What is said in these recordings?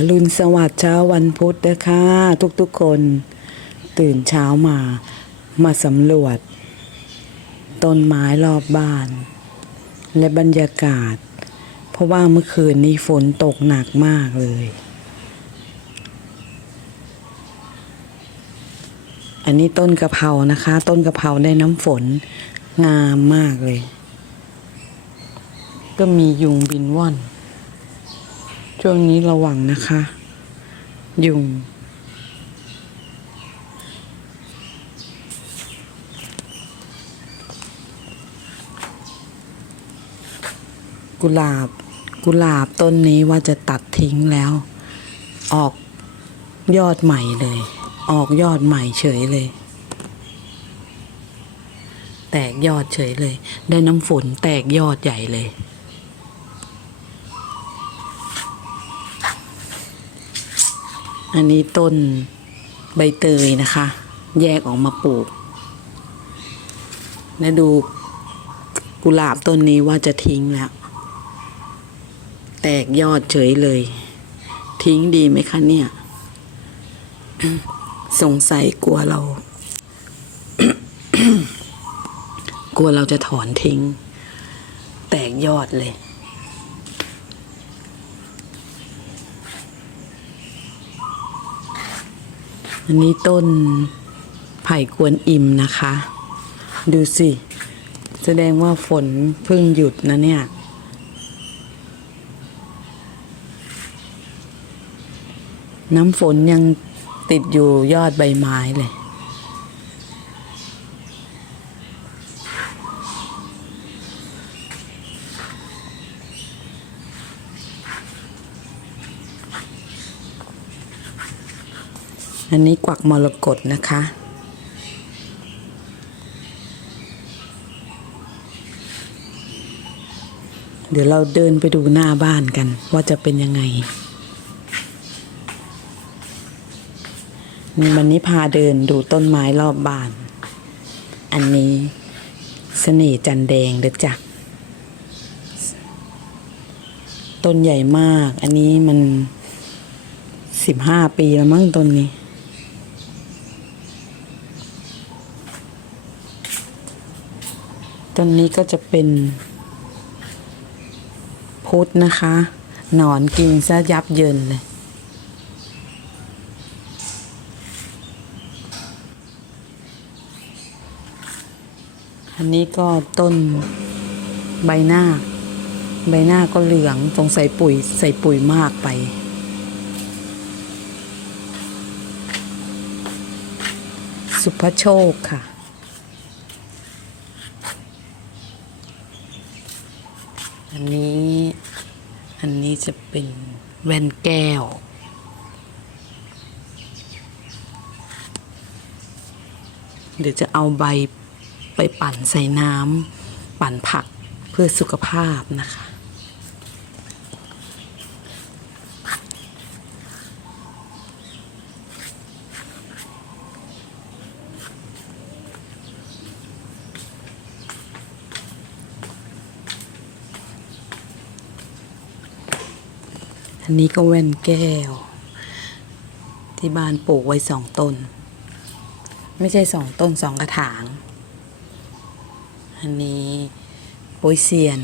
อรุณสวัสดิ์เช้าวันพุธนะคะทุกๆคน ตื่นเช้ามา มาสำรวจ ต้นไม้รอบบ้าน และบรรยากาศ เพราะว่าเมื่อคืนนี้ฝนตกหนักมากเลย อันนี้ต้นกะเพรานะคะ ต้นกะเพราได้น้ำฝนงามมากเลย ก็มียุงบินว่อน ช่วงนี้ระวังนะคะ ยุง กุหลาบ กุหลาบต้นนี้ว่าจะตัดทิ้งแล้ว ออกยอดใหม่เลย ออกยอดใหม่เฉยเลย แตกยอดเฉยเลย ได้น้ำฝนแตกยอดใหญ่เลย อันนี้ต้นใบเตยนะคะ แยกออกมาปลูก และดูกุหลาบต้นนี้ว่าจะทิ้งแล้ว แตกยอดเฉยเลย ทิ้งดีไหมคะเนี่ย สงสัยกลัวเรา กลัวเราจะถอนทิ้ง แตกยอดเลย อันนี้ต้นไผ่กวนอิมนะคะ ดูสิ แสดงว่าฝนเพิ่งหยุดนะเนี่ย น้ำฝนยังติดอยู่ยอดใบไม้เลย อันนี้กวักมรกตนะคะ เดี๋ยวเราเดินไปดูหน้าบ้านกัน ว่าจะเป็นยังไงนี่วันนี้พาเดินดูต้นไม้รอบบ้าน อันนี้เสน่ห์จันแดงเด้อจ้ะต้นใหญ่มาก อันนี้มันสิบห้าปีแล้วมั้งต้นนี้ ต้นนี้ก็จะเป็น พุทธนะคะ หนอนกินซะยับเยินเลยอันนี้ก็ต้นใบหน้า ใบหน้าก็เหลืองสงสัยปุ๋ยใส่ปุ๋ยมากไปสุภโชคค่ะ อันนี้อันนี้จะเป็นแว่นแก้ว เดี๋ยวจะเอาใบไปปั่นใส่น้ำปั่นผักเพื่อสุขภาพนะคะ อันนี้ก็แว่นแก้ว ที่บ้านปลูกไว้สองต้น ไม่ใช่สองต้นสองกระถาง อันนี้โปยเซียน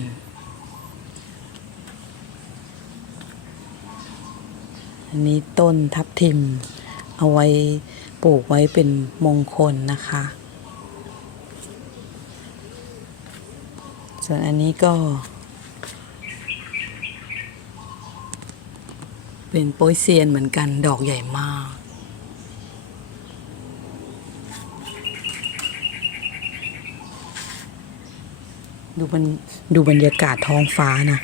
อันนี้ต้นทับทิม เอาไว้ปลูกไว้เป็นมงคลนะคะ ส่วนอันนี้ก็ เป็นโปยเซียนเหมือนกันดอกใหญ่มาก ดูมันดูบรรยากาศท้องฟ้านะ